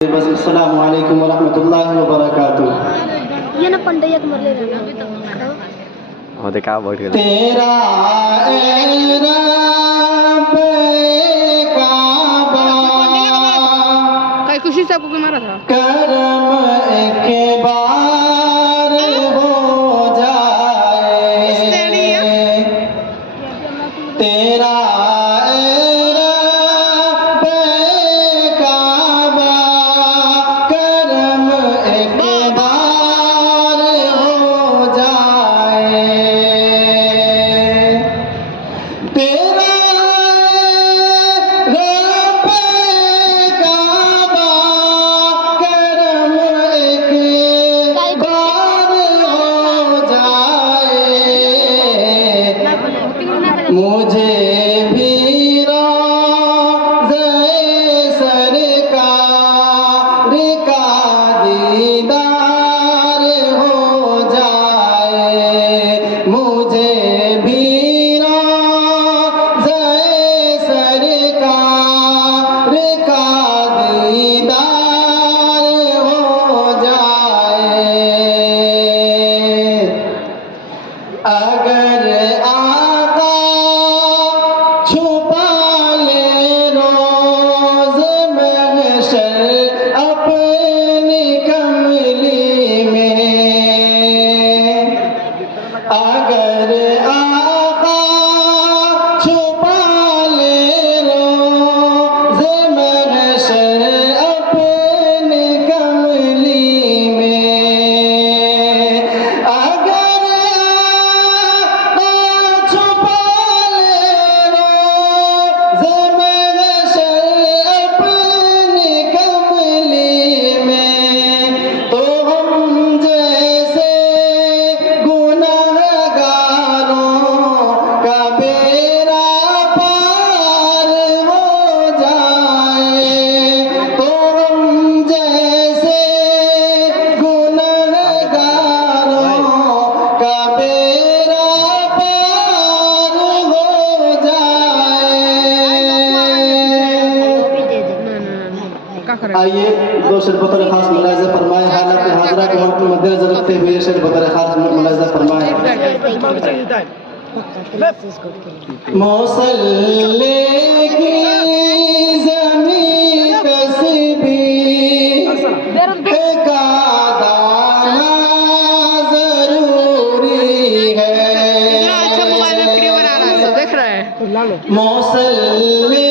अस्सलामु अलैकुम वरहमतुल्लाहि वबरकातुह। ये ना पंडित मर ले रहना वो देखा बहुत तेरा ए रब काबा कई खुशी से आपको मारा था करम एक बार हो जाए। तेरा मुझे भी रोज़े सरकार का दीदार हो जाए। मुझे भी रोज़े सरकार का दीदार हो जाए। अगर छुपा ले रोज़ महशर अपनी कमली में। अगर आका छुपा ले रोज़ महशर अपनी कमली में। अगर आका छुपा आइए दो शेर बतौर खास मुलाहिजा फरमाए। हालात हाजरा के वक्त में मद्देनजर रखते हुए ये शेर बतौर खास मुलाहिजा फरमाए। मौसल्ले की ज़मीं तस्बीह का दाना ज़रूरी है। मौसल्ले